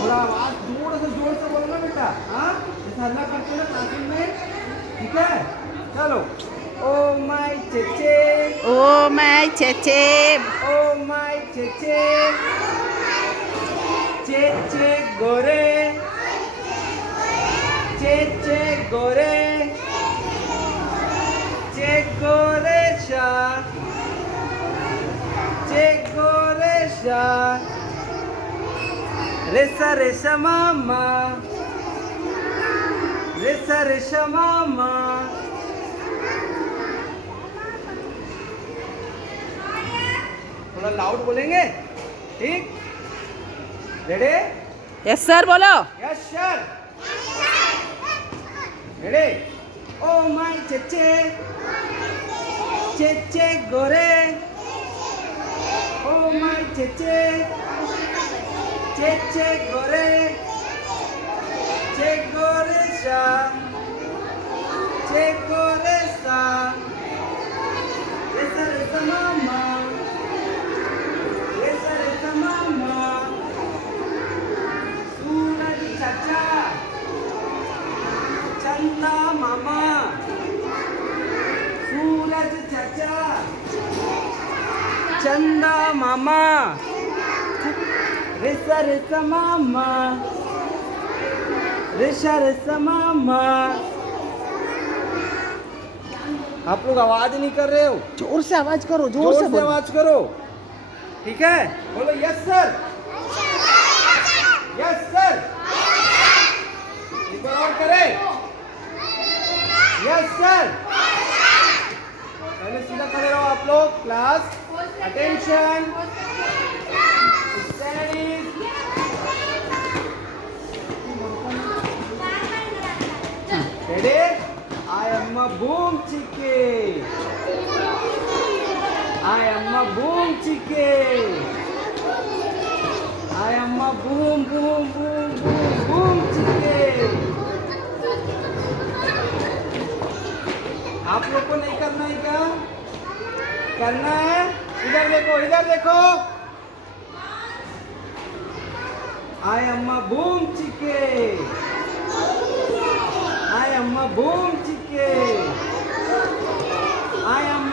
थोड़ा आवाज थोड़ा सा जोर से बोलो ना बेटा। हाँ, जैसे हल्ला करते हो ना क्लासरूम में, ठीक है? चलो। ओ माय चेचे, ओ माय चेचे, ओ माय चेचे, चेचे गोरे, चेचे गोरे, चे गोरेशा, चे गोरेशा, रेसा मामा, रेसा मामा। थोड़ा लाउड बोलेंगे, ठीक? रेडी? यस सर बोलो। Yes sir. Ready? Oh my चेचे, चेचे गोरे, ओ माय चेचे, चेचे गोरे, चे गोरेशा, चे गोरेशा, रेसा मामा, रेसा मामा, सूरज चाचा, चंदा मामा, सूरज चाचा, चंदा मामा, रेसा मामा, रेसा मामा। आप लोग आवाज नहीं कर रहे हो, जोर से आवाज करो, जोर से आवाज करो, ठीक है? बोलो यस सर, यस सर। एक बार और करें, यस सर। पहले सीधा खड़े रहो आप लोग। Class attention, studies. Ready? I am a boom chicken. I am a boom chicken. I am a boom boom boom boom boom chicken. आप लोग को नहीं करना है क्या? करना है? इधर देखो, इधर देखो। I am a boom chicken. I am a boom chicken. I am